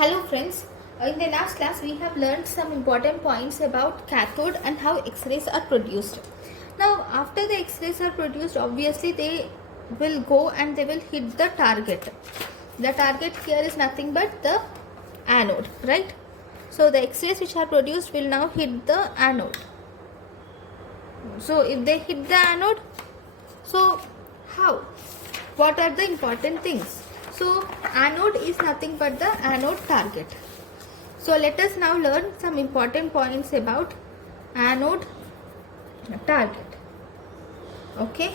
Hello friends, in the last class we have learned some important points about cathode and how X-rays are produced. Now after the X-rays are produced, obviously they will go and they will hit the target. The target here is nothing but the anode, right? So the X-rays which are produced will now hit the anode. So if they hit the anode, so how? What are the important things? So anode is nothing but the anode target. So let us now learn some important points about anode target. Okay.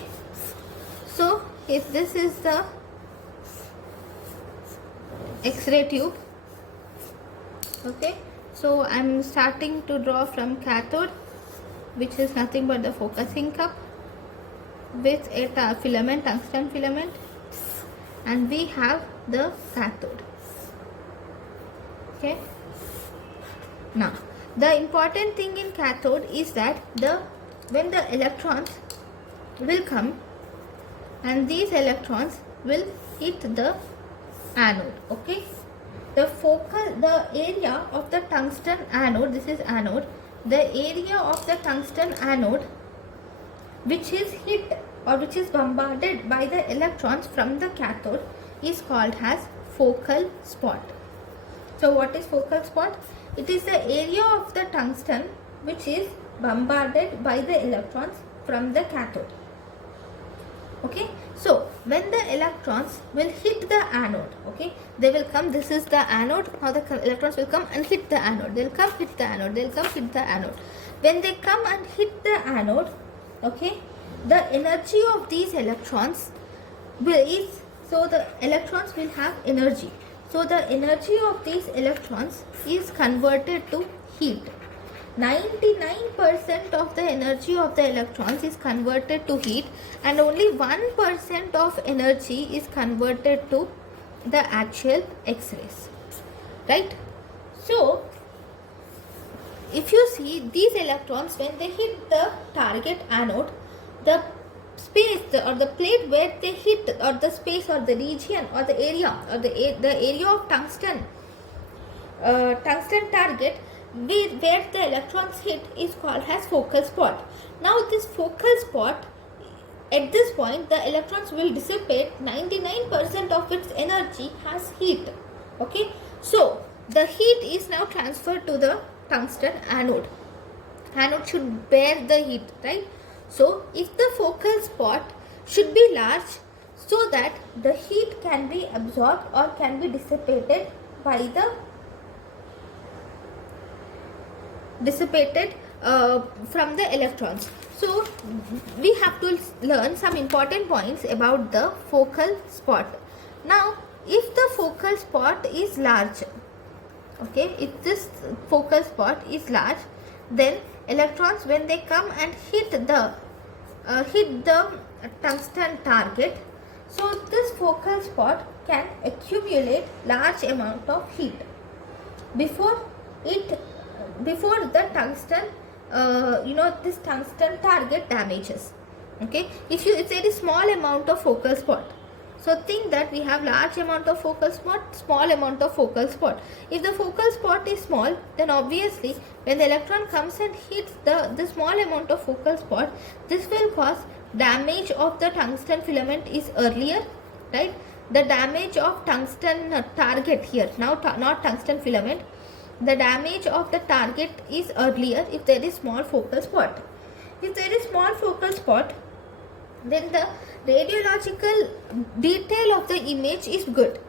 So if this is the X-ray tube, okay. So I am starting to draw from cathode, which is nothing but the focusing cup with a filament, tungsten filament, and we have the cathode. Okay. Now the important thing in cathode is that when the electrons will come and these electrons will hit the anode. Okay. The area of the tungsten anode, this is anode, the area of the tungsten anode which is hit or which is bombarded by the electrons from the cathode is called as focal spot. So what is focal spot? It is the area of the tungsten which is bombarded by the electrons from the cathode. Okay, so when the electrons will hit the anode, okay, they will come, this is the anode, now the electrons will come and hit the anode, they'll come hit the anode, they'll come hit the anode. When they come and hit the anode, okay, the energy of these electrons so the electrons will have energy. So the energy of these electrons is converted to heat. 99% of the energy of the electrons is converted to heat and only 1% of energy is converted to the actual X-rays, right? So if you see these electrons, when they hit the target anode, the space or the plate where they hit, or the space or the region or the area or the area of tungsten target where the electrons hit is called as focal spot. Now this focal spot, at this point the electrons will dissipate 99% of its energy as heat. Okay, so the heat is now transferred to the tungsten anode. Anode should bear the heat, right? So if the focal spot should be large so that the heat can be absorbed or can be dissipated from the electrons. So we have to learn some important points about the focal spot. Now if the focal spot is large, okay, if this focal spot is large, then electrons, when they come and hit the tungsten target, so this focal spot can accumulate large amount of heat before the tungsten this tungsten target damages. Okay, if there is small amount of focal spot, so think that we have large amount of focal spot, small amount of focal spot. If the focal spot is small, then obviously when the electron comes and hits the small amount of focal spot, this will cause damage of the tungsten filament is earlier, right? The damage of tungsten target here, now not tungsten filament, the damage of the target is earlier if there is small focal spot. If there is small focal spot, then the radiological detail of the image is good.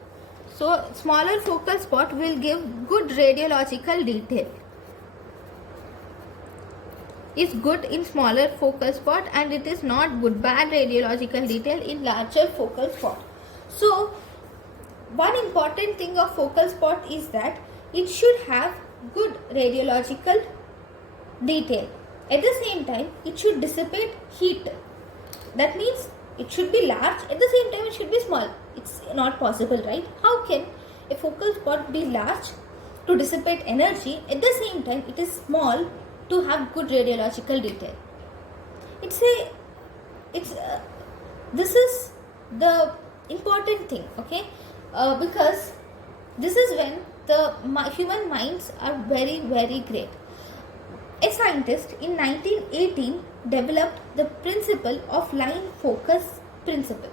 So smaller focal spot will give good radiological detail. Is good in smaller focal spot and it is not good, bad radiological detail in larger focal spot. So one important thing of focal spot is that it should have good radiological detail. At the same time, it should dissipate heat. That means it should be large, at the same time it should be small. It's not possible, right? How can a focal spot be large to dissipate energy, at the same time it is small to have good radiological detail? This is the important thing, okay? Because this is when human minds are very, very great. A scientist in 1918 developed the principle of line focus principle.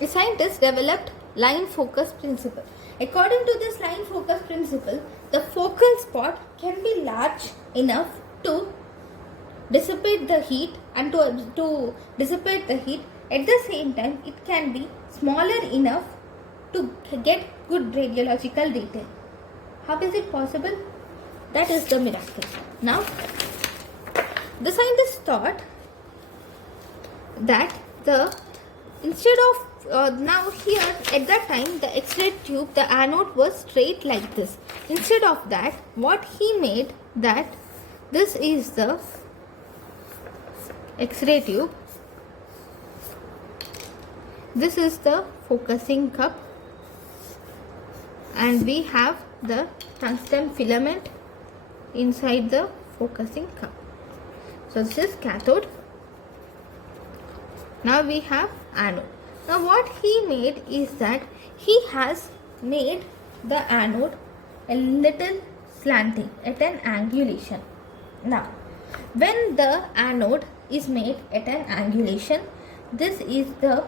A scientist developed line focus principle. According to this line focus principle, the focal spot can be large enough to dissipate the heat, and to dissipate the heat. At the same time, it can be smaller enough to get good radiological detail. How is it possible? That is the miracle. Now, the scientists thought that instead of now here at that time the X-ray tube, the anode was straight like this. Instead of that, what he made, that this is the X-ray tube, this is the focusing cup, and we have the tungsten filament inside the focusing cup. So this is cathode. Now we have anode. Now what he made is that he has made the anode a little slanting at an angulation. Now when the anode is made at an angulation, this is the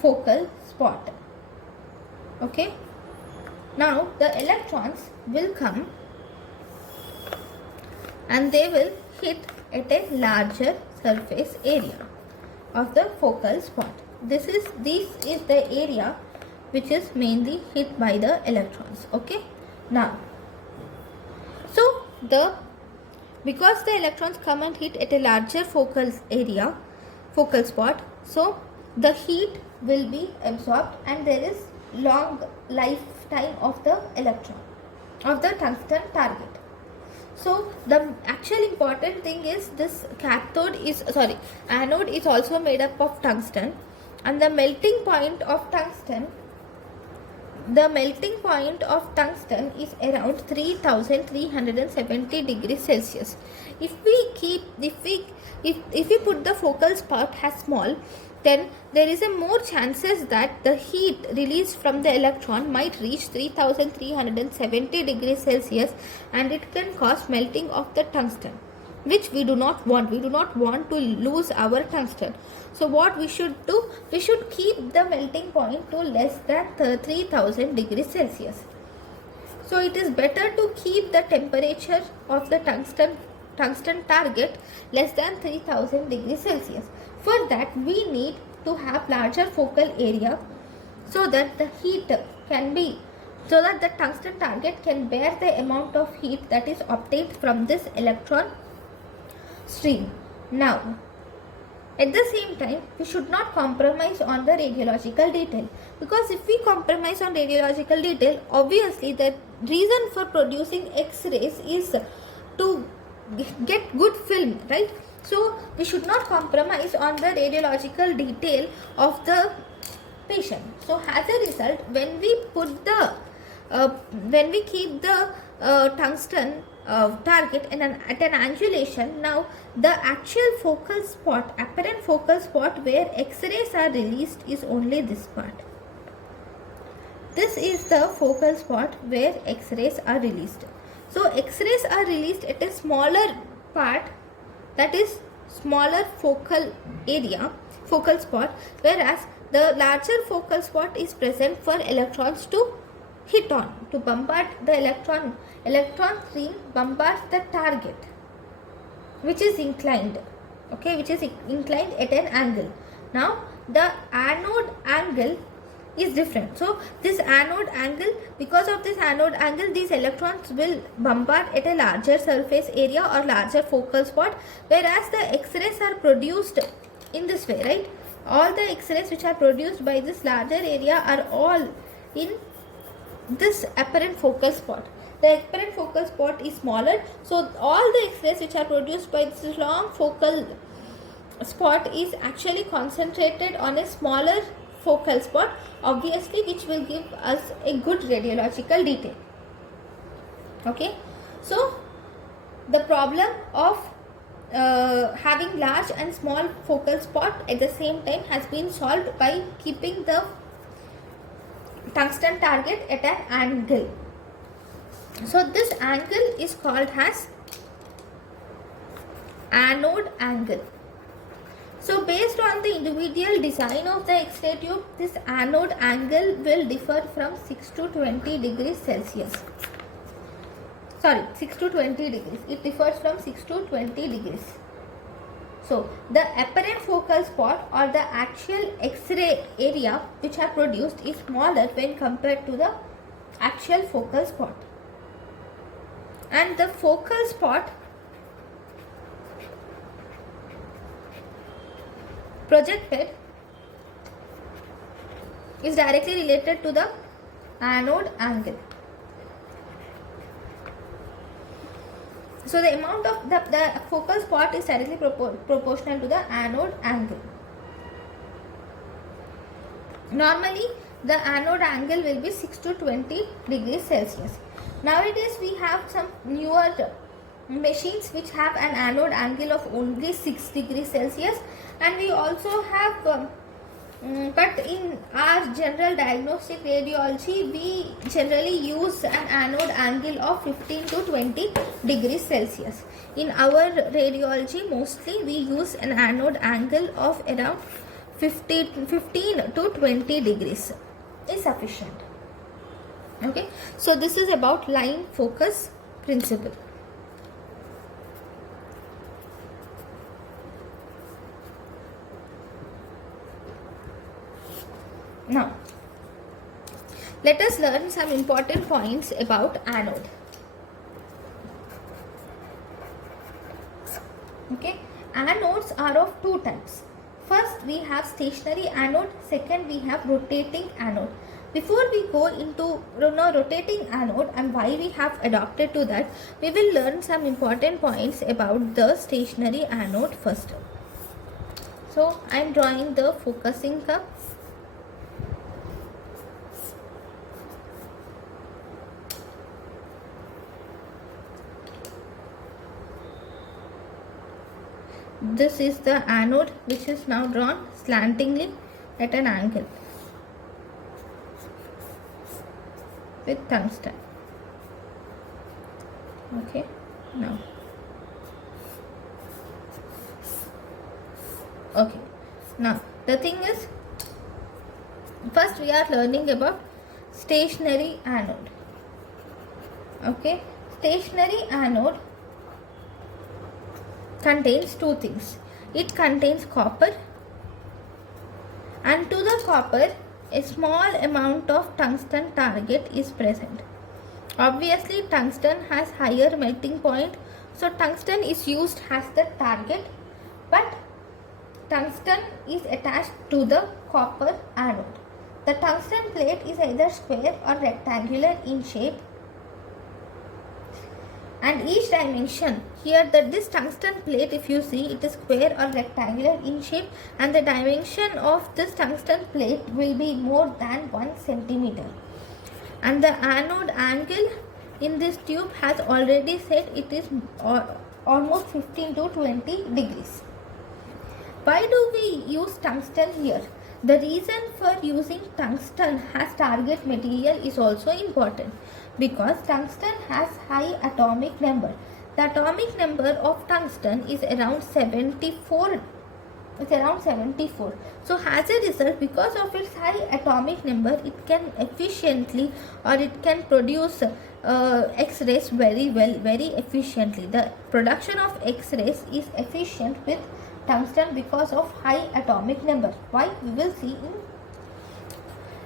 focal spot. Okay. Now the electrons will come and they will hit at a larger surface area of the focal spot. This is the area which is mainly hit by the electrons. Okay. Now, so because the electrons come and hit at a larger focal spot, so the heat will be absorbed and there is long lifetime of the electron, of the tungsten target. So the actual important thing is this anode is also made up of tungsten, and the melting point of tungsten is around 3370 degrees Celsius. If we put the focal spot as small, then there is a more chances that the heat released from the electron might reach 3370 degrees Celsius, and it can cause melting of the tungsten, which we do not want. We do not want to lose our tungsten. So what we should do? We should keep the melting point to less than 3000 degrees Celsius. So it is better to keep the temperature of the tungsten target less than 3000 degrees Celsius. For that, we need to have larger focal area so that the tungsten target can bear the amount of heat that is obtained from this electron stream. Now, at the same time, we should not compromise on the radiological detail, because if we compromise on radiological detail, obviously the reason for producing X-rays is to get good film, right? So we should not compromise on the radiological detail of the patient. So as a result, when we keep the tungsten target at an angulation, now the actual focal spot, apparent focal spot where X-rays are released is only this part. This is the focal spot where X-rays are released. So X-rays are released at a smaller part, that is smaller focal spot, whereas the larger focal spot is present for electrons to hit on, to bombard the electron stream bombards the target, which is inclined, okay, which is inclined at an angle. Now the anode angle is different. So this anode angle, because of this anode angle, these electrons will bombard at a larger surface area or larger focal spot, whereas the X-rays are produced in this way, right? All the X-rays which are produced by this larger area are all in this apparent focal spot. The apparent focal spot is smaller, so all the X-rays which are produced by this long focal spot is actually concentrated on a smaller focal spot, obviously, which will give us a good radiological detail. Okay, so the problem of having large and small focal spot at the same time has been solved by keeping the tungsten target at an angle. So this angle is called as anode angle. So based on the individual design of the X-ray tube, this anode angle will differ from 6 to 20 degrees Celsius. Sorry, 6 to 20 degrees. It differs from 6 to 20 degrees. So the apparent focal spot or the actual X-ray area which are produced is smaller when compared to the actual focal spot. And the focal spot projected is directly related to the anode angle. So the amount of the focal spot is directly proportional to the anode angle. Normally the anode angle will be 6 to 20 degrees Celsius. Nowadays we have some newer machines which have an anode angle of only 6 degrees Celsius, and we also have but in our general diagnostic radiology we generally use an anode angle of 15 to 20 degrees Celsius. In our radiology mostly we use an anode angle of around 15 to 20 degrees is sufficient. Okay, so this is about line focus principle. Now, let us learn some important points about anode. Okay, anodes are of two types. First, we have stationary anode. Second, we have rotating anode. Before we go into rotating anode and why we have adopted to that, we will learn some important points about the stationary anode first. So, I am drawing the focusing cup. This is the anode which is now drawn slantingly at an angle with tungsten. Okay, now. Okay, now the thing is, first we are learning about stationary anode. Okay, stationary anode contains two things. It contains copper, and to the copper a small amount of tungsten target is present. Obviously tungsten has higher melting point, so tungsten is used as the target, but tungsten is attached to the copper anode. The tungsten plate is either square or rectangular in shape, and each dimension here this tungsten plate, if you see, it is square or rectangular in shape, and the dimension of this tungsten plate will be more than 1 centimeter. And the anode angle in this tube has already said it is almost 15 to 20 degrees. Why do we use tungsten here? The reason for using tungsten as target material is also important, because tungsten has high atomic number. The atomic number of tungsten is around 74. It's around 74. So as a result, because of its high atomic number, it can efficiently, or it can produce X-rays very well, very efficiently. The production of X-rays is efficient with tungsten because of high atomic number. Why? We will see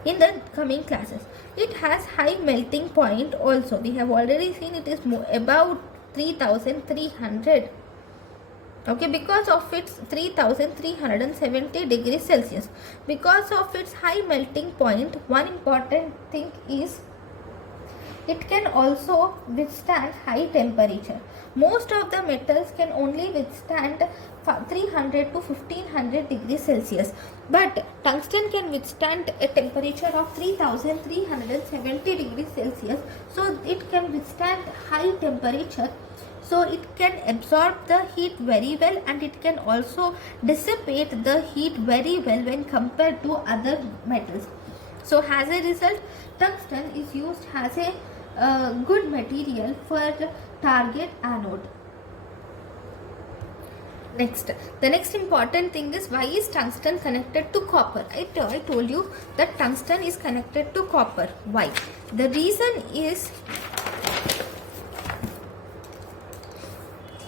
in the coming classes. It has high melting point also. We have already seen it is about 3300. Okay, because of its 3370 degrees Celsius. Because of its high melting point, one important thing is it can also withstand high temperature. Most of the metals can only withstand 300 to 1500 degrees Celsius, but tungsten can withstand a temperature of 3370 degrees Celsius, so it can withstand high temperature. So it can absorb the heat very well, and it can also dissipate the heat very well when compared to other metals. So as a result, tungsten is used as a good material for target anode. Next, the next important thing is, why is tungsten connected to copper? I told you that tungsten is connected to copper. Why? The reason is,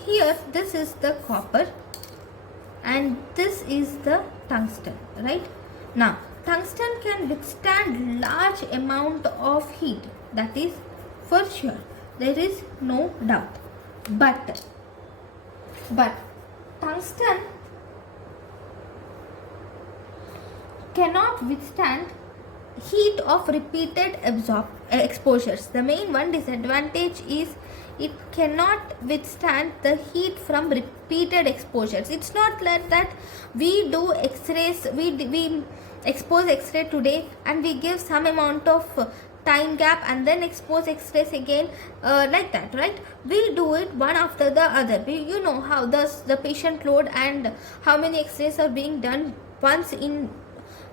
here this is the copper and this is the tungsten, right? Now, tungsten can withstand large amount of heat, that is for sure, there is no doubt. But tungsten cannot withstand heat of repeated exposures. The main one disadvantage is it cannot withstand the heat from repeated exposures. It's not like that we do x-rays, we expose x-ray today and we give some amount of time gap and then expose x-rays again, like that, right? We do it one after the other. You know how the patient load and how many x-rays are being done once in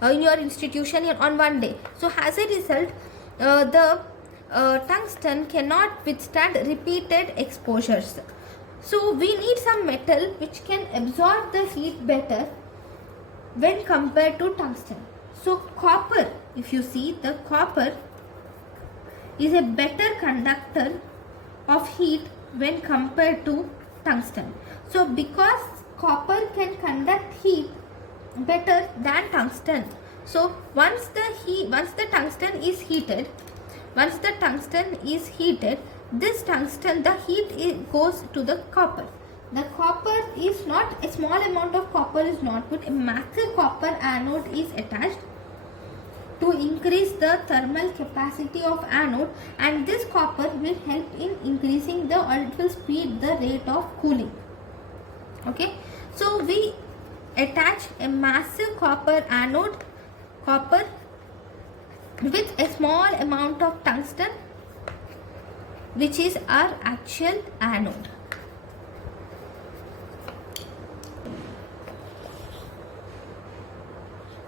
your institution on one day. So as a result, the tungsten cannot withstand repeated exposures. So we need some metal which can absorb the heat better when compared to tungsten. So copper, if you see, the copper is a better conductor of heat when compared to tungsten. So because copper can conduct heat better than tungsten, so once the tungsten is heated, this tungsten, the heat goes to the copper. The copper is not, a small amount of copper is not good. A massive copper anode is attached to increase the thermal capacity of anode, and this copper will help in increasing the, or it will speed the rate of cooling. Okay, so we attach a massive copper anode, copper with a small amount of tungsten, which is our actual anode.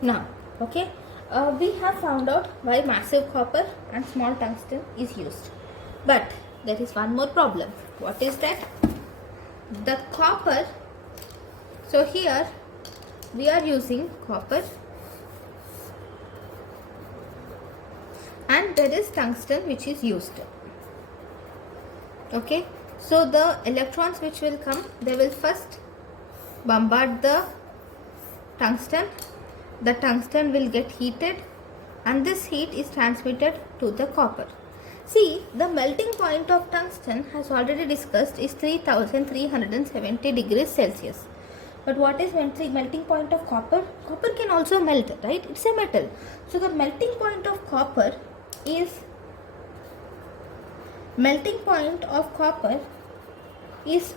Now, okay, we have found out why massive copper and small tungsten is used. But there is one more problem. What is that? The copper, so here we are using copper and there is tungsten which is used. Okay, so the electrons which will come, they will first bombard the tungsten. The tungsten will get heated and this heat is transmitted to the copper. See, the melting point of tungsten, as already discussed, is 3370 degrees Celsius. But what is melting point of copper? Copper can also melt, right? It's a metal. So the melting point of copper is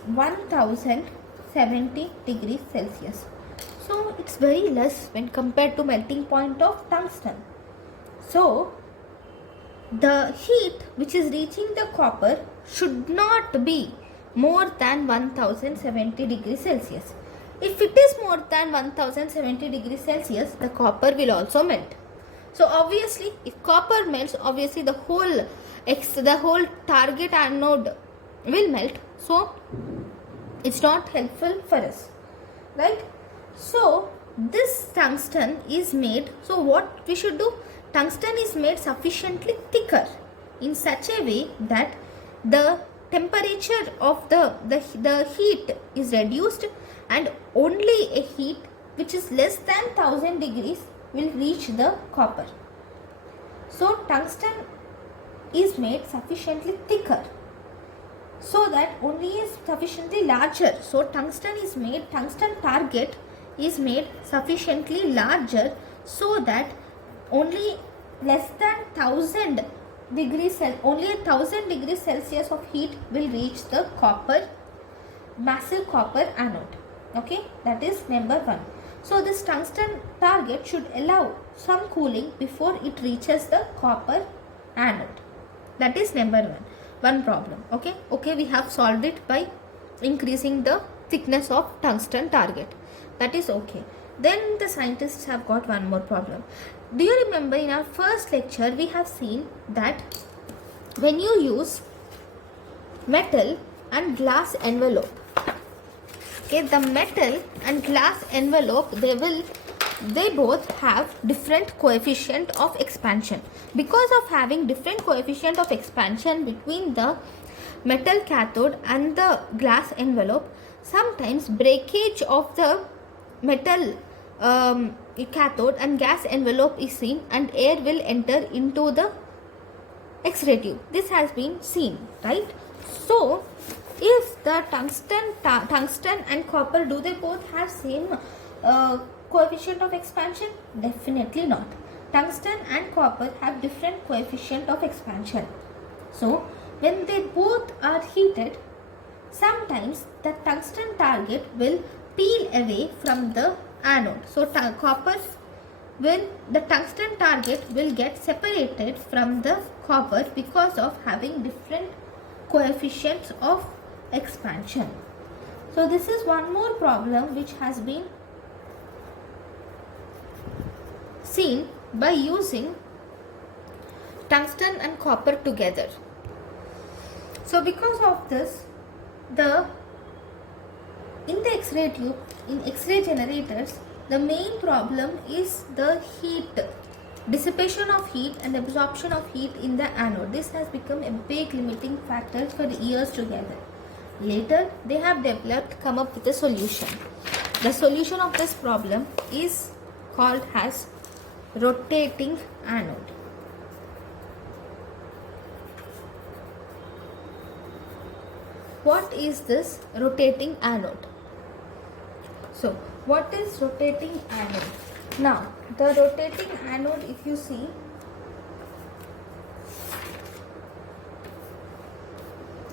1070 degrees Celsius. So it's very less when compared to melting point of tungsten. So the heat which is reaching the copper should not be more than 1070 degrees Celsius. If it is more than 1070 degrees Celsius, the copper will also melt. So obviously, if copper melts, obviously the whole target anode will melt. So it's not helpful for us, right? So this tungsten is made, so what we should do? Tungsten is made sufficiently thicker in such a way that the temperature of the heat is reduced and only a heat which is less than 1000 degrees will reach the copper. So tungsten is made sufficiently thicker so that only is sufficiently larger. So tungsten target is made sufficiently larger so that only less than 1000 degrees Celsius of heat will reach the massive copper anode. Okay, that is number 1. So this tungsten target should allow some cooling before it reaches the copper anode. That is number 1 problem. Okay, we have solved it by increasing the thickness of tungsten target. That is okay. Then the scientists have got one more problem. do you remember in our first lecture we have seen that when you use metal and glass envelope, okay, the metal and glass envelope, they both have different coefficient of expansion. Because of having different coefficient of expansion between the metal cathode and the glass envelope, sometimes breakage of the metal cathode and gas envelope is seen, and air will enter into the X-ray tube. This has been seen, right? So if the tungsten and copper, do they both have same coefficient of expansion? Definitely not. Tungsten and copper have different coefficient of expansion. So when they both are heated, sometimes the tungsten target will peel away from the anode. So the tungsten target will get separated from the copper because of having different coefficients of expansion. So this is one more problem which has been seen by using tungsten and copper together. So because of this, in the X-ray tube, in X-ray generators, the main problem is the heat, dissipation of heat and absorption of heat in the anode. This has become a big limiting factor for years together. Later, they have come up with a solution. The solution of this problem is called as rotating anode. What is this rotating anode? So, what is rotating anode? Now, the rotating anode, if you see,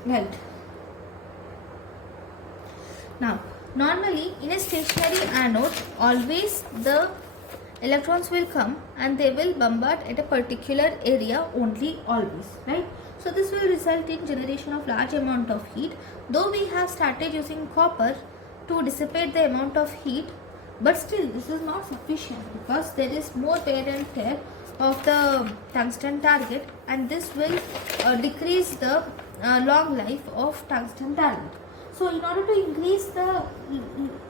right. Now, normally in a stationary anode, always the electrons will come and they will bombard at a particular area only, always, right? So this will result in generation of large amount of heat. Though we have started using copper to dissipate the amount of heat, but still this is not sufficient because there is more wear and tear of the tungsten target, and this will decrease the long life of tungsten target. So in order to increase the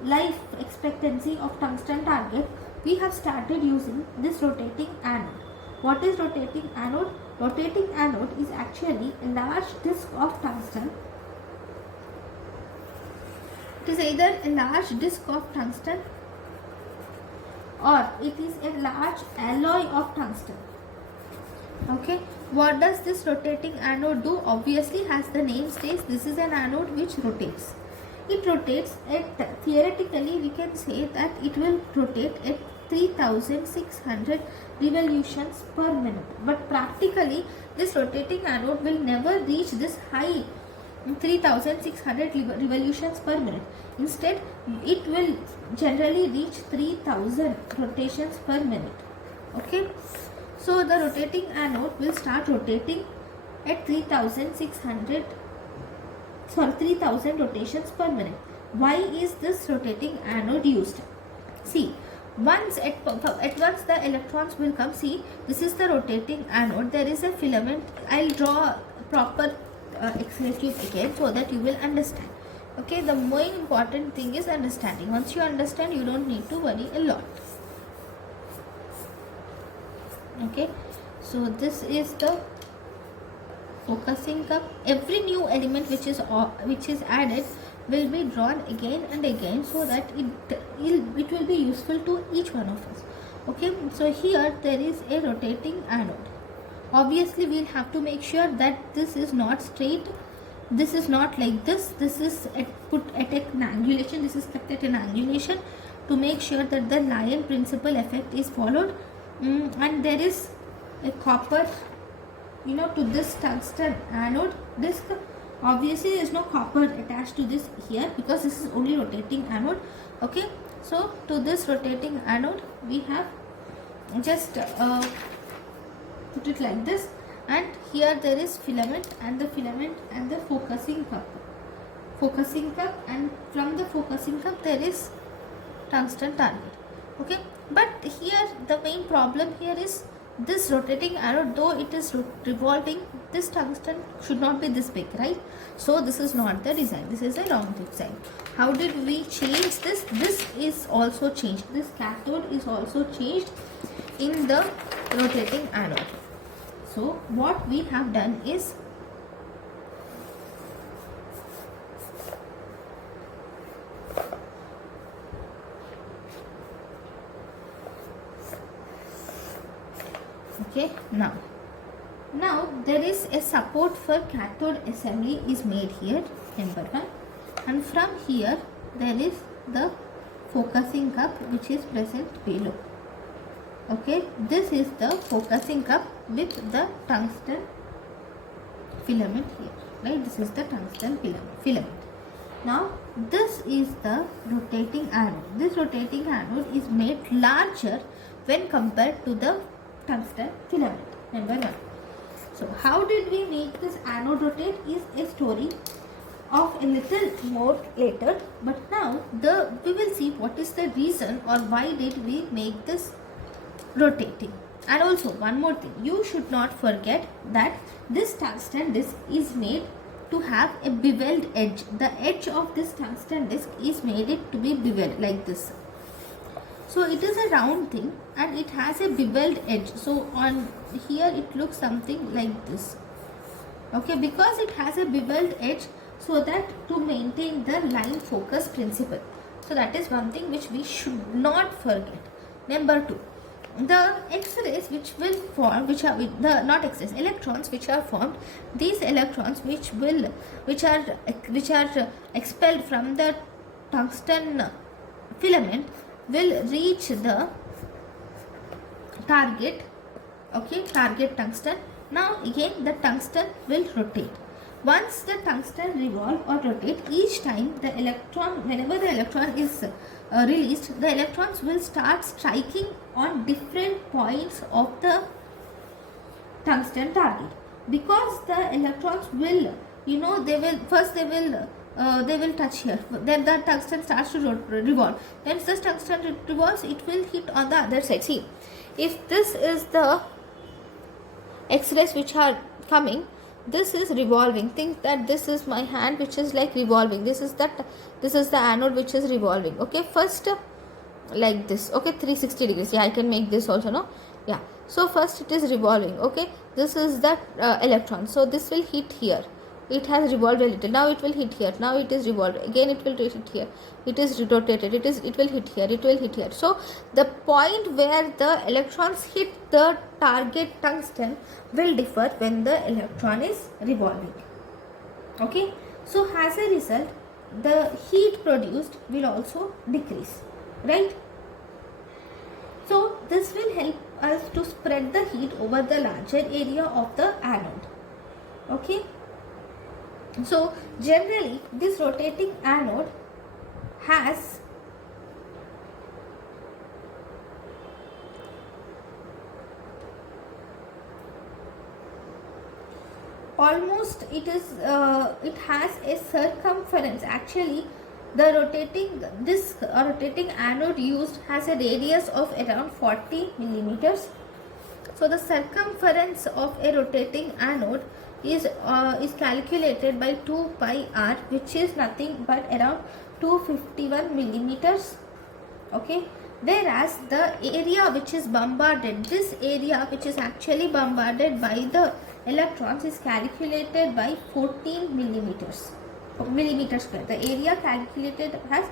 life expectancy of tungsten target, we have started using this rotating anode. What is rotating anode? Rotating anode is actually a large disc of tungsten. It is either a large disc of tungsten or it is a large alloy of tungsten. Okay, what does this rotating anode do? Obviously, as the name says, this is an anode which rotates. It rotates at, theoretically we can say that it will rotate at 3600 revolutions per minute, but practically this rotating anode will never reach this high 3600 revolutions per minute. Instead, it will generally reach 3000 rotations per minute. Okay, so the rotating anode will start rotating at 3000 rotations per minute. Why is this rotating anode used? See, once the electrons will come, see, this is the rotating anode. There is a filament. I'll draw a proper X-ray tube again so that you will understand. Okay, the most important thing is understanding. Once you understand, you don't need to worry a lot. Okay, so this is the focusing cup. Every new element which is added will be drawn again and again so that it will be useful to each one of us. Okay, so here there is a rotating anode. Obviously, we'll have to make sure that this is not straight. This is not like this. This is put at an angulation. This is kept at an angulation to make sure that the Lion principle effect is followed. And there is a copper, to this tungsten anode disc. Obviously, there is no copper attached to this here because this is only rotating anode. Okay, so to this rotating anode, we have just put it like this, and here there is filament and the focusing cup, and from the focusing cup there is tungsten target. Okay, but here the main problem here is this rotating anode, though it is revolving, this tungsten should not be this big, right? So this is not the design, this is a wrong design. How did we change this? This is also changed, this cathode is also changed in the rotating anode. So what we have done is, okay, now there is a support for cathode assembly is made here, number 1, and from here there is the focusing cup which is present below. Okay, this is the focusing cup with the tungsten filament here, right? This is the tungsten filament. Now this is the rotating anode. This rotating anode is made larger when compared to the tungsten filament, number 1. So how did we make this anode rotate is a story of a little more later, but now we will see what is the reason or why did we make this rotating. And also one more thing, you should not forget that this tungsten disc is made to have a beveled edge. The edge of this tungsten disc is made it to be beveled like this. So it is a round thing and it has a beveled edge. So on here it looks something like this. Okay, because it has a beveled edge, so that to maintain the line focus principle. So that is one thing which we should not forget. Number 2, the X-rays which will form, which are the not X-rays, electrons which are formed, these electrons which are expelled from the tungsten filament will reach the target, okay, target tungsten. Now again the tungsten will rotate. Once the tungsten revolve or rotate, each time the electron, whenever the electron is released, the electrons will start striking on different points of the tungsten target. Because the electrons will, you know, they will touch here, then the tungsten starts to revolve. When this tungsten revolves, it will hit on the other side. See, if this is the X-rays which are coming, this is revolving. Think that this is my hand which is like revolving. This is the anode which is revolving. Okay, first like this. Okay, 360 degrees. Yeah, I can make this also, no? Yeah. So first it is revolving. Okay, this is the electron. So this will hit here. It has revolved a little. Now it will hit here. Now it is revolved. Again it will hit here. It is rotated. It will hit here. It will hit here. So the point where the electrons hit the target tungsten will differ when the electron is revolving. Okay. So as a result, the heat produced will also decrease. Right. So this will help us to spread the heat over the larger area of the anode. Okay. So generally this rotating anode has almost it has a circumference. Actually the rotating rotating anode used has a radius of around 40 millimeters. So the circumference of a rotating anode is calculated by 2 pi r, which is nothing but around 251 millimeters. Okay, whereas the area which is bombarded, this area which is actually bombarded by the electrons is calculated by 14 millimeter square. The area calculated has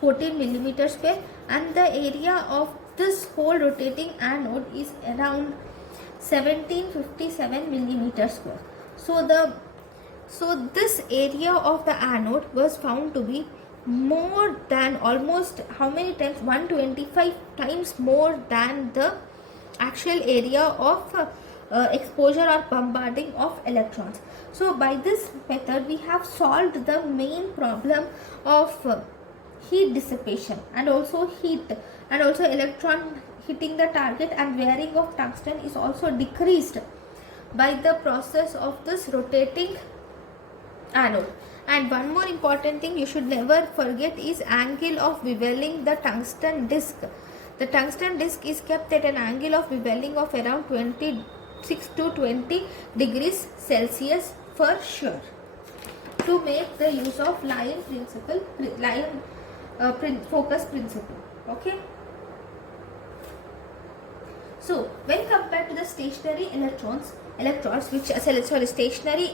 14 millimeter square, and the area of this whole rotating anode is around 1757 millimeter square. So this area of the anode was found to be more than almost how many times? 125 times more than the actual area of exposure or bombarding of electrons. So by this method we have solved the main problem of heat dissipation and also electron hitting the target, and wearing of tungsten is also decreased by the process of this rotating anode. And one more important thing you should never forget is angle of beveling the tungsten disc. the tungsten disc is kept at an angle of beveling of around 26 to 20 degrees Celsius for sure, to make the use of line focus principle. Okay. So when compared to the stationary electrodes, which stationary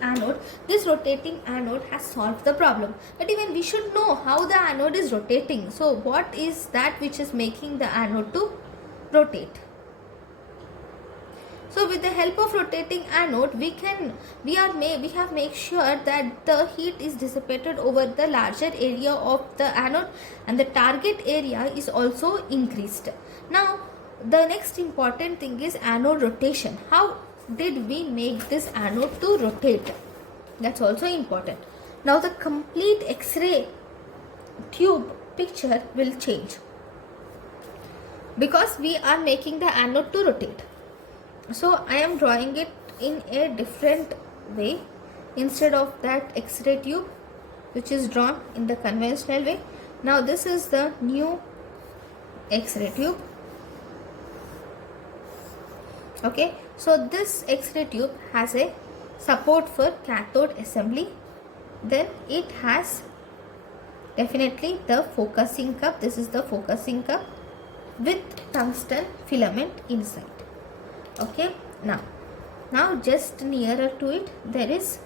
anode, this rotating anode has solved the problem. But even we should know how the anode is rotating. So what is that which is making the anode to rotate? So with the help of rotating anode, we have made sure that the heat is dissipated over the larger area of the anode, and the target area is also increased. Now the next important thing is anode rotation. How did we make this anode to rotate? That's also important. Now the complete X-ray tube picture will change, because we are making the anode to rotate. So I am drawing it in a different way. Instead of that X-ray tube which is drawn in the conventional way, now this is the new X-ray tube. Okay, so this X-ray tube has a support for cathode assembly. Then it has definitely the focusing cup. This is the focusing cup with tungsten filament inside. Okay, now just nearer to it, there is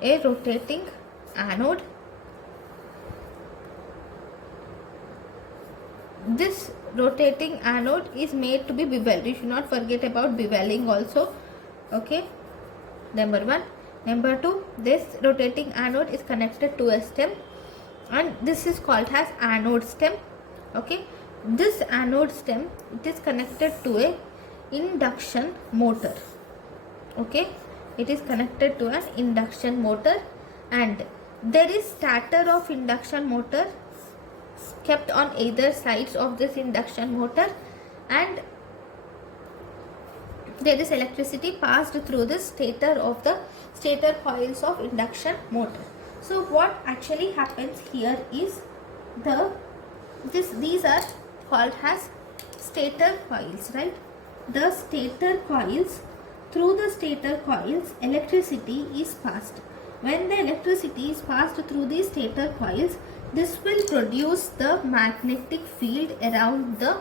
a rotating anode. This rotating anode is made to be beveled. You should not forget about beveling also. Okay, number 1. Number 2, this rotating anode is connected to a stem, and this is called as anode stem. Okay, this anode stem, it is connected to a induction motor. Okay, it is connected to an induction motor, and there is stator of induction motor kept on either sides of this induction motor, and there is electricity passed through the stator coils of induction motor. So what actually happens here is these are called as stator coils, right? The stator coils, through the stator coils electricity is passed. When the electricity is passed through these stator coils, this will produce the magnetic field around the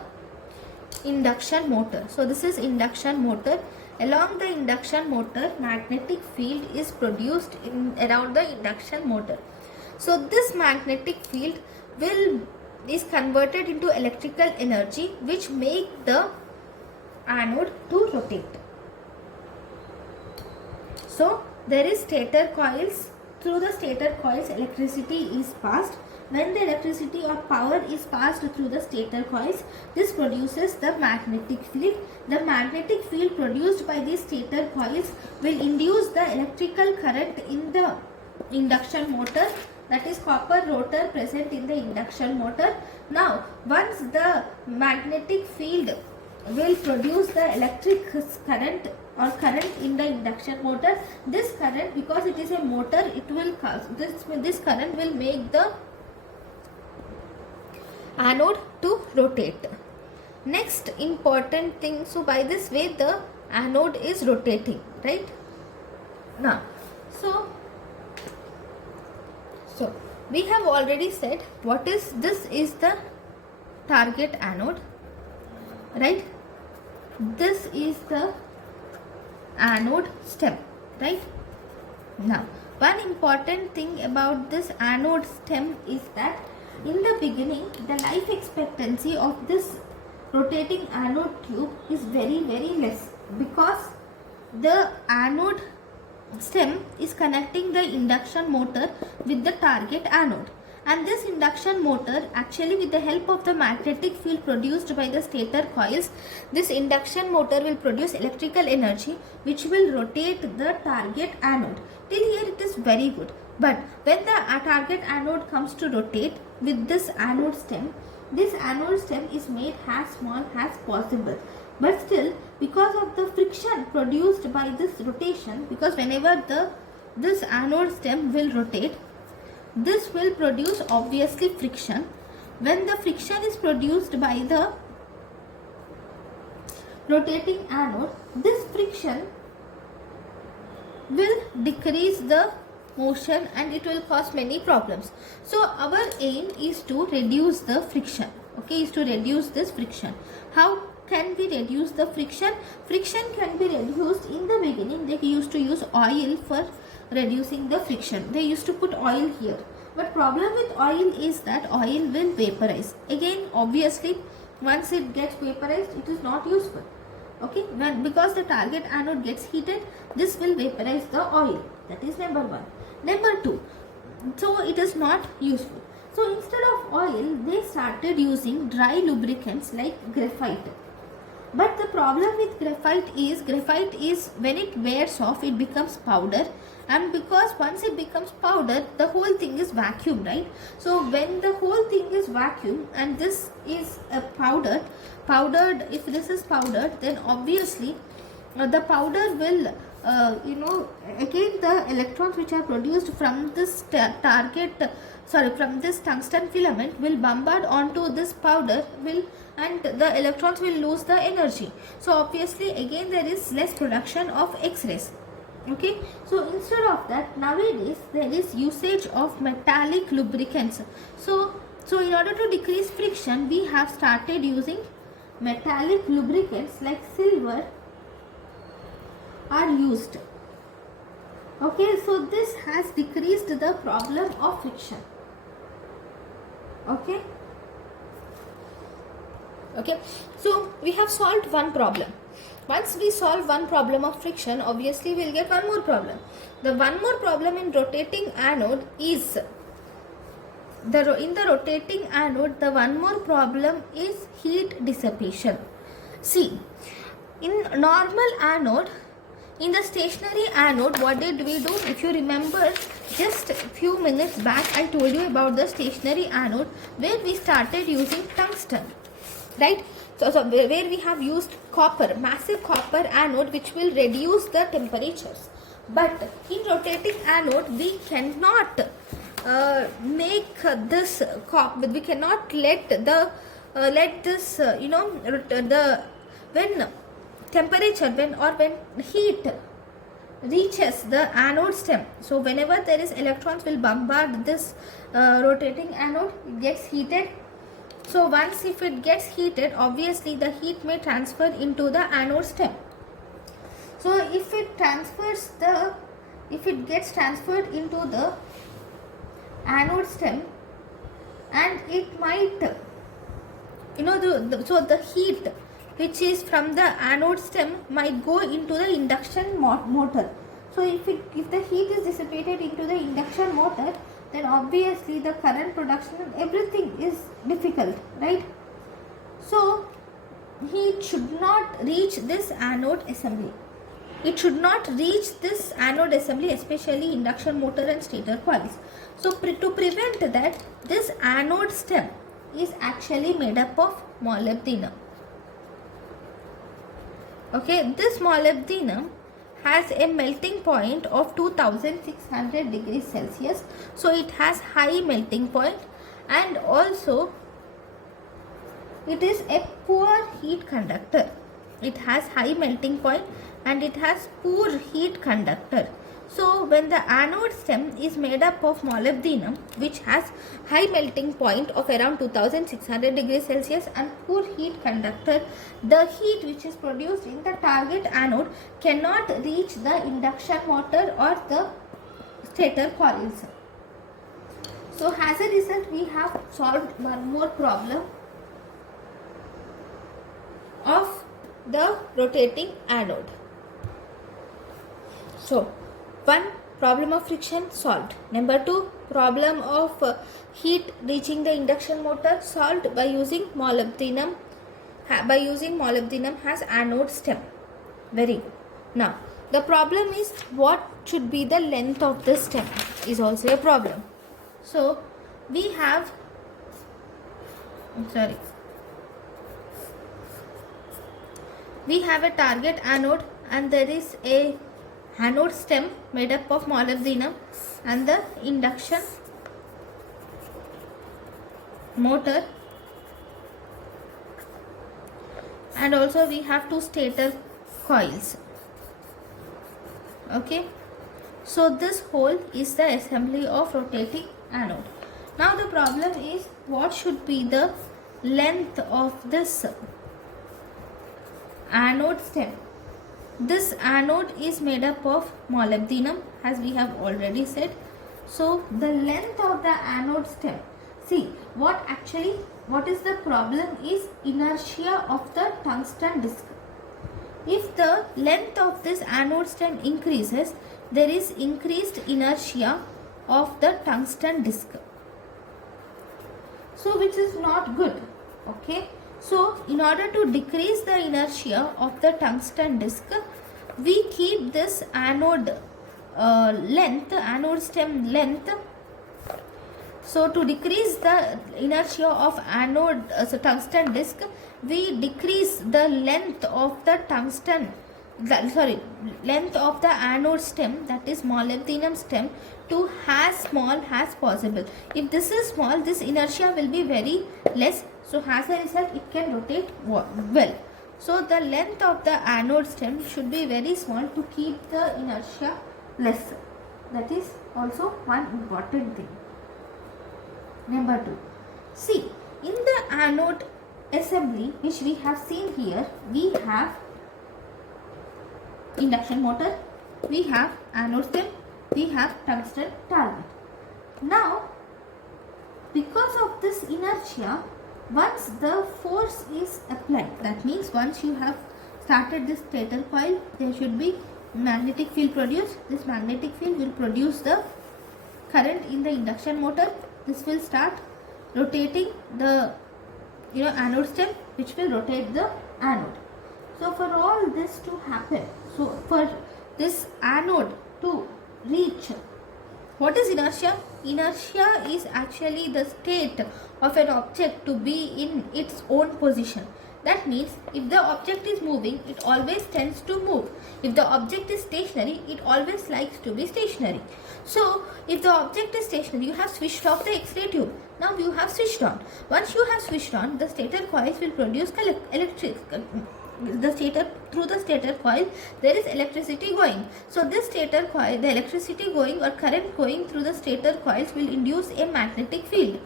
induction motor. So this is induction motor. Along the induction motor, magnetic field is produced around the induction motor. So this magnetic field is converted into electrical energy, which make the anode to rotate. So there is stator coils. Through the stator coils electricity is passed. When the electricity or power is passed through the stator coils, this produces the magnetic field. The magnetic field produced by these stator coils will induce the electrical current in the induction motor, that is copper rotor present in the induction motor. Now once the magnetic field will produce the electric current or current in the induction motor, this current, because it is a motor, it will cause this current will make the anode to rotate. Next important thing, so by this way the anode is rotating, right? Now so we have already said what is this is the target anode, right? This is the anode stem, right? Now one important thing about this anode stem is that in the beginning the life expectancy of this rotating anode tube is very less, because the anode stem is connecting the induction motor with the target anode, and this induction motor, actually with the help of the magnetic field produced by the stator coils, this induction motor will produce electrical energy which will rotate the target anode. Till here it is very good, but when the target anode comes to rotate with this anode stem is made as small as possible. But still, because of the friction produced by this rotation, because whenever this anode stem will rotate, this will produce obviously friction, when the friction is produced by the rotating anode, this friction will decrease the motion and it will cause many problems. So our aim is to reduce the friction, okay, is to reduce this friction. How can we reduce the friction? Friction can be reduced. In the beginning they used to use oil for reducing the friction. They used to put oil here, but problem with oil is that oil will vaporize. Again, obviously, once it gets vaporized, it is not useful, okay, because the target anode gets heated, this will vaporize the oil. That is number one. Number two, so it is not useful. So instead of oil, they started using dry lubricants like graphite. But the problem with graphite is when it wears off, it becomes powder, and because once it becomes powder, the whole thing is vacuum, right? So when the whole thing is vacuum and this is a powdered, if this is powdered, then obviously the powder will again the electrons which are produced from this from this tungsten filament will bombard onto this powder, and the electrons will lose the energy. So obviously again there is less production of X-rays. Okay, so instead of that, nowadays there is usage of metallic lubricants. So in order to decrease friction, we have started using metallic lubricants like silver are used. Okay, so this has decreased the problem of friction. Okay, so we have solved one problem. Once we solve one problem of friction, obviously we will get one more problem. The one more problem in rotating anode is in the rotating anode, the one more problem is heat dissipation. See, in normal anode, in the stationary anode, what did we do? If you remember, just a few minutes back I told you about the stationary anode where we started using tungsten, right? So where we have used copper, massive copper anode, which will reduce the temperatures. But in rotating anode, we cannot make this we cannot let the when temperature when heat reaches the anode stem. So whenever there is electrons will bombard this rotating anode, it gets heated. So once if it gets heated, obviously the heat may transfer into the anode stem. So if it gets transferred into the anode stem, and it might so the heat which is from the anode stem might go into the induction motor. So if the heat is dissipated into the induction motor, then obviously the current production and everything is difficult, right? So heat should not reach this anode assembly. It should not reach this anode assembly, especially induction motor and stator coils. So to prevent that, this anode stem is actually made up of molybdenum. Okay, this molybdenum has a melting point of 2600 degrees Celsius. So it has high melting point, and also it is a poor heat conductor. It has high melting point and it has poor heat conductor. So when the anode stem is made up of molybdenum, which has high melting point of around 2600 degrees Celsius and poor heat conductor, the heat which is produced in the target anode cannot reach the induction motor or the stator coils. So as a result, we have solved one more problem of the rotating anode. So one problem of friction solved. Number two, problem of heat reaching the induction motor solved by using molybdenum. Has anode stem. Very good. Now the problem is what should be the length of this stem is also a problem. So we have a target anode and there is a anode stem made up of molybdenum and the induction motor, and also we have two stator coils. Okay, so this whole is the assembly of rotating anode. Now the problem is, what should be the length of this anode stem? This anode is made up of molybdenum, as we have already said. So the length of the anode stem, see what is the problem is inertia of the tungsten disc. If the length of this anode stem increases, there is increased inertia of the tungsten disc, so which is not good. Okay, so in order to decrease the inertia of the tungsten disc, we keep this anode anode stem length. So to decrease the inertia of anode tungsten disc, we decrease the length of the length of the anode stem, that is molybdenum stem, to as small as possible. If this is small, this inertia will be very less, so as a result it can rotate well. So the length of the anode stem should be very small to keep the inertia less. That is also one important thing. Number 2, see, in the anode assembly which we have seen here, we have induction motor, we have anode stem, we have tungsten target. Now because of this inertia, once the force is applied, that means once you have started this stator coil, there should be magnetic field produced. This magnetic field will produce the current in the induction motor. This will start rotating the anode stem, which will rotate the anode. So for all this to happen, so for this anode to reach, what is inertia? Inertia is actually the state of an object to be in its own position. That means if the object is moving, it always tends to move. If the object is stationary, it always likes to be stationary. So if the object is stationary, you have switched off the X-ray tube. Now you have switched on. Once you have switched on, the stator coils will produce through the stator coil there is electricity going. So this stator coil, the electricity going or current going through the stator coils will induce a magnetic field.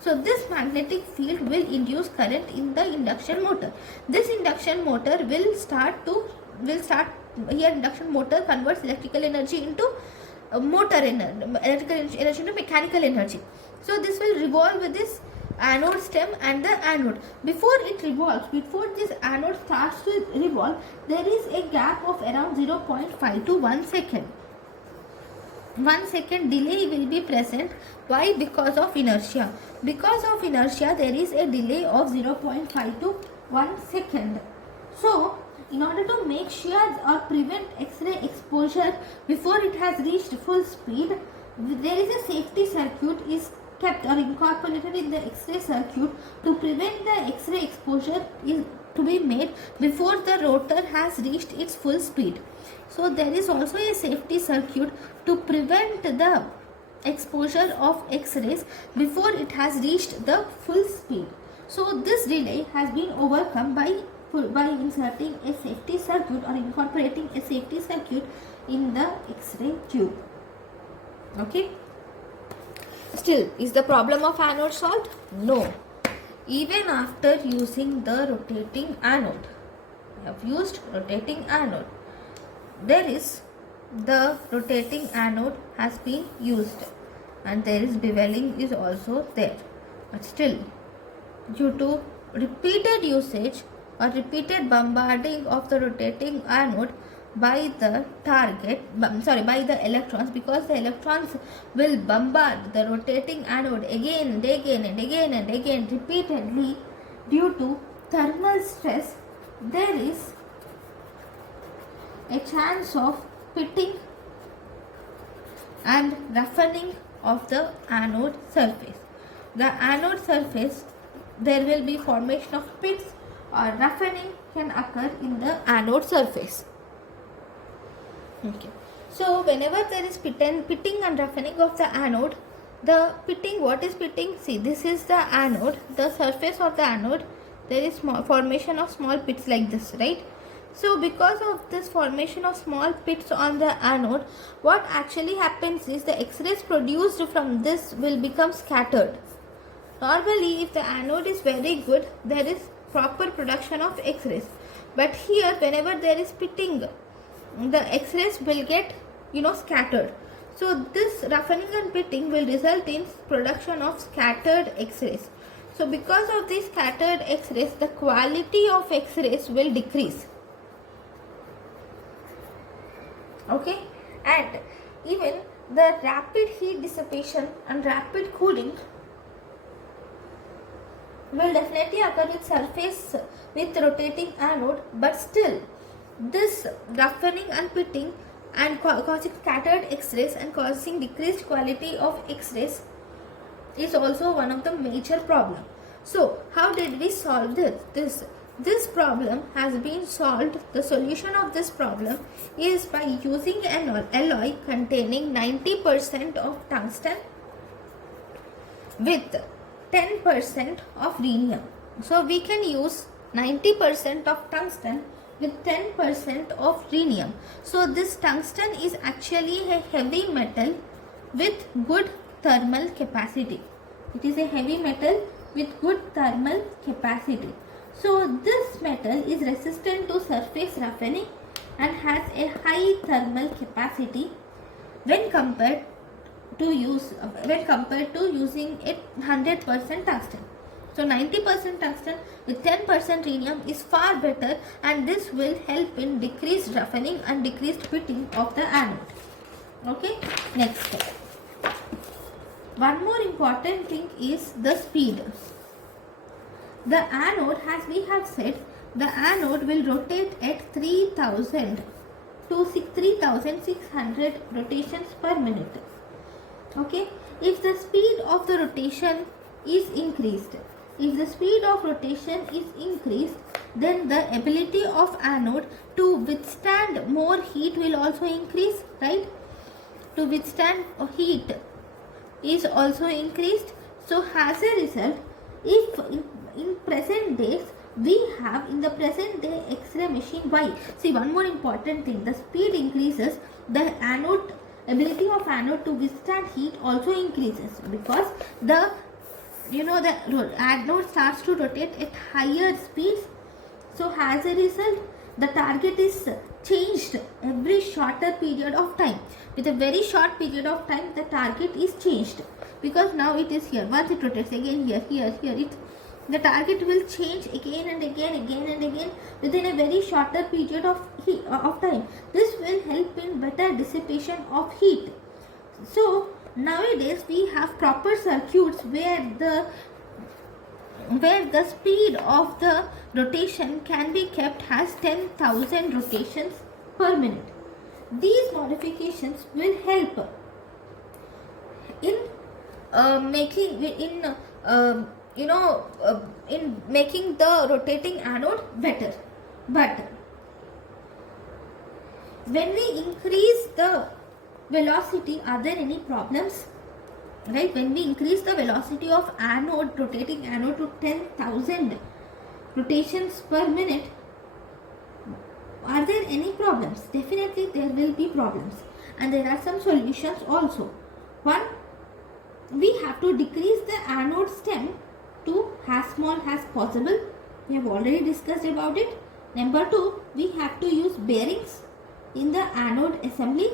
So this magnetic field will induce current in the induction motor. This induction motor will start here. Induction motor converts electrical energy into electrical energy into mechanical energy. So this will revolve with this anode stem and the anode. Before it revolves, before this anode starts to revolve, there is a gap of around 0.5 to 1 second. 1 second delay will be present. Why? Because of inertia. Because of inertia, there is a delay of 0.5 to 1 second. So in order to make sure or prevent X-ray exposure before it has reached full speed, there is a safety circuit is kept or incorporated in the X-ray circuit to prevent the X-ray exposure to be made before the rotor has reached its full speed. So there is also a safety circuit to prevent the exposure of X-rays before it has reached the full speed. So this delay has been overcome by inserting a safety circuit or incorporating a safety circuit in the X-ray tube. Okay. Still, is the problem of anode solved? No. Even after using the rotating anode, we have used rotating anode. There is the rotating anode has been used and there is beveling is also there. But still, due to repeated usage or repeated bombarding of the rotating anode by the by the electrons, because the electrons will bombard the rotating anode again and again and again and again repeatedly, due to thermal stress, there is a chance of pitting and roughening of the anode surface. The anode surface, there will be formation of pits or roughening can occur in the anode surface. Okay. So whenever there is pitting and roughening of the anode, The pitting, what is pitting? See, this is the anode, the surface of the anode. There is small formation of small pits like this, right? So because of this formation of small pits on the anode, what actually happens is the X-rays produced from this will become scattered. Normally, if the anode is very good, there is proper production of X-rays. But here, whenever there is pitting, the X-rays will get, scattered. So this roughening and pitting will result in production of scattered X-rays. So because of these scattered X-rays, the quality of X-rays will decrease. Okay, and even the rapid heat dissipation and rapid cooling will definitely occur with surface with rotating anode, but still this roughening and pitting and causing scattered X-rays and causing decreased quality of X-rays is also one of the major problem. So how did we solve this? This problem has been solved. The solution of this problem is by using an alloy containing 90% of tungsten with 10% of rhenium. So we can use 90% of tungsten with 10% of rhenium. So this tungsten is actually a heavy metal with good thermal capacity. It is a heavy metal with good thermal capacity. So this metal is resistant to surface roughening and has a high thermal capacity when compared to using it 100% tungsten. So 90% tungsten with 10% rhenium is far better, and this will help in decreased roughening and decreased pitting of the anode. Okay, next step. One more important thing is the speed. The anode, as we have said, the anode will rotate at 3000 to 3600 rotations per minute. Okay, if the speed of the rotation is increased, then the ability of anode to withstand more heat will also increase, right? To withstand heat is also increased. So as a result, if in present days we have in the present day X-ray machine, why? See, one more important thing, the speed increases, the anode ability of anode to withstand heat also increases, because the anode starts to rotate at higher speeds. So as a result, the target is changed every shorter period of time. With a very short period of time, the target is changed, because now it is here. Once it rotates again here, the target will change again and again within a very shorter period of time. This will help in better dissipation of heat. So nowadays we have proper circuits where the speed of the rotation can be kept as 10,000 rotations per minute. These modifications will help in making the rotating anode better. But when we increase the velocity, are there any problems? Right? When we increase the velocity of anode, rotating anode to 10,000 rotations per minute, are there any problems? Definitely there will be problems, and there are some solutions also. One, we have to decrease the anode stem to as small as possible. We have already discussed about it. Number two, we have to use bearings in the anode assembly.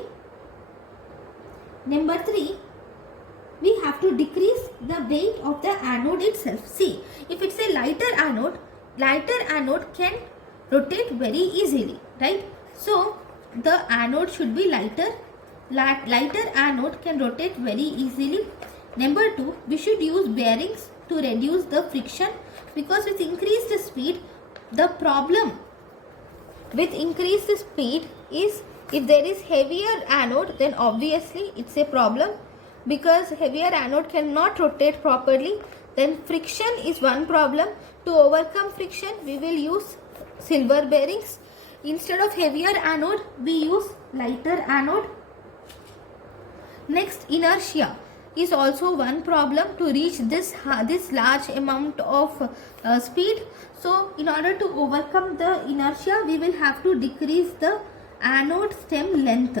Number three, we have to decrease the weight of the anode itself. See, if it's a lighter anode can rotate very easily, right? So the anode should be lighter. Lighter anode can rotate very easily. Number two, we should use bearings to reduce the friction, because with increased speed, the problem with increased speed is, if there is heavier anode, then obviously it's a problem, because heavier anode cannot rotate properly. Then friction is one problem. To overcome friction, we will use silver bearings. Instead of heavier anode, we use lighter anode. Next, inertia. is also one problem to reach this large amount of speed. So in order to overcome the inertia, we will have to decrease the anode stem length.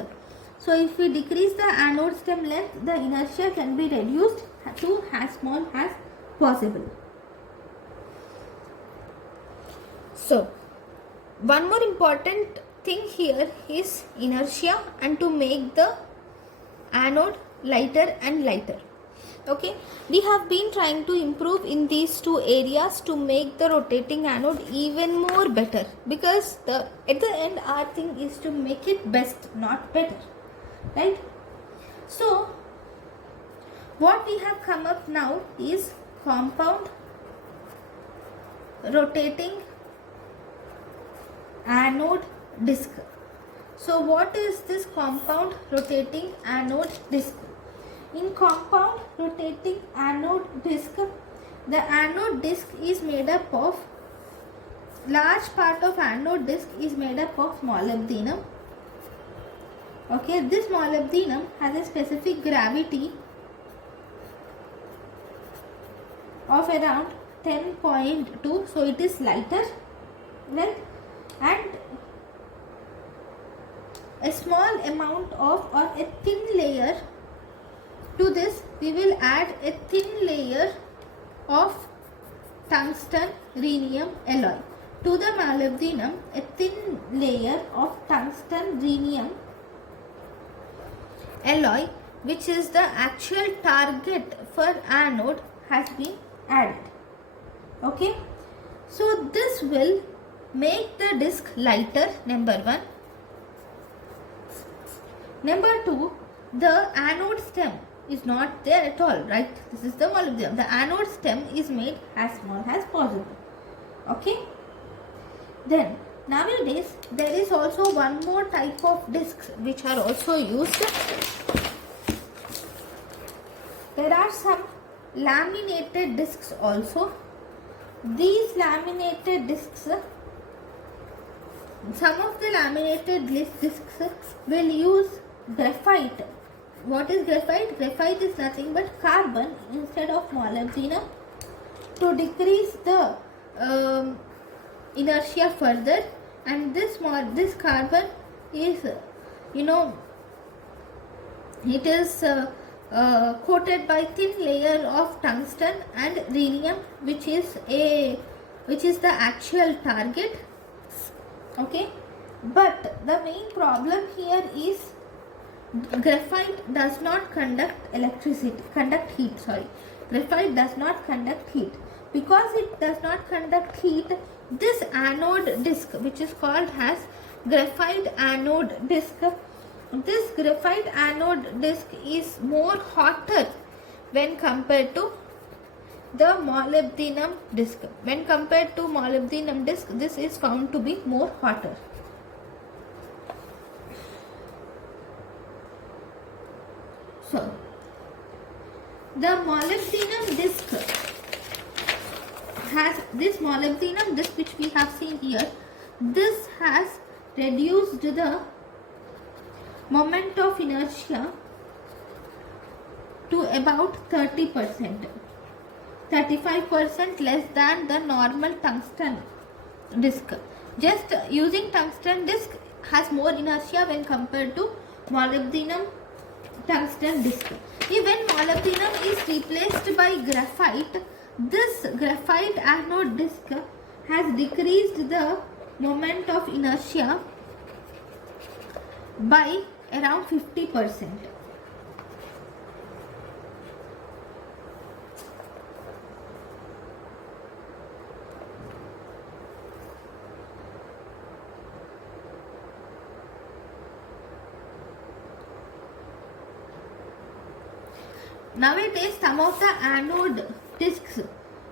So if we decrease the anode stem length, the inertia can be reduced to as small as possible. So one more important thing here is inertia, and to make the anode lighter and lighter. Okay, we have been trying to improve in these two areas to make the rotating anode even more better, because at the end our thing is to make it best, not better, right? So what we have come up now is compound rotating anode disc. So what is this compound rotating anode disc? In compound rotating anode disc, the anode disc is made up of, large part of anode disc is made up of molybdenum. Okay, this molybdenum has a specific gravity of around 10.2, so it is lighter, right? And a small amount of, or a thin layer, to this we will add a thin layer of tungsten rhenium alloy. To the molybdenum, a thin layer of tungsten rhenium alloy, which is the actual target for anode, has been added. Okay, so this will make the disc lighter, number one. Number two, the anode stem is not there at all, right? This is the molybdenum. The anode stem is made as small as possible. Okay. Then nowadays there is also one more type of discs which are also used. There are some laminated discs also. These laminated discs, some of the laminated discs will use graphite. What is graphite? Graphite is nothing but carbon instead of molybdenum, to decrease the inertia further. And this carbon is, it is coated by thin layer of tungsten and rhenium, which is the actual target. Okay, but the main problem here is graphite does not conduct heat. Graphite does not conduct heat. Because it does not conduct heat, this anode disc, which is called as graphite anode disc, this graphite anode disc is more hotter when compared to the molybdenum disc. When compared to molybdenum disc, this is found to be more hotter. So, the molybdenum disc has, this molybdenum disc which we have seen here, this has reduced the moment of inertia to about 30%, 35% less than the normal tungsten disc. Just using tungsten disc has more inertia when compared to molybdenum tungsten disc. When molybdenum is replaced by graphite, this graphite anode disc has decreased the moment of inertia by around 50%. Nowadays, some of the anode discs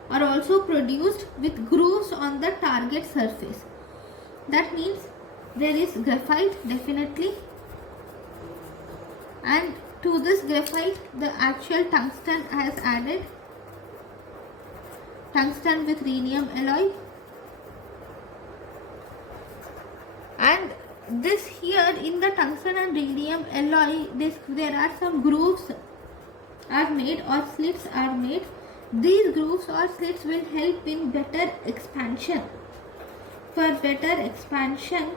are also produced with grooves on the target surface. That means there is graphite definitely, and to this graphite the actual tungsten has added, tungsten with rhenium alloy, and this here in the tungsten and rhenium alloy disc there are some grooves are made or slits are made, these grooves or slits will help in better expansion. For better expansion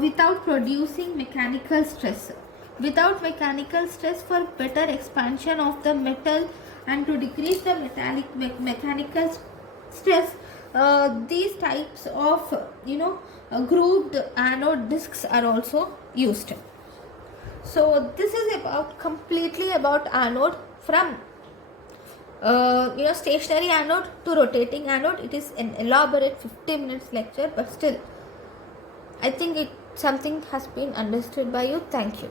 without producing mechanical stress. Without mechanical stress, for better expansion of the metal and to decrease the mechanical stress, these types of grooved anode discs are also used. So this is completely about anode, from stationary anode to rotating anode. It is an elaborate 50 minutes lecture, but still I think something has been understood by you. Thank you.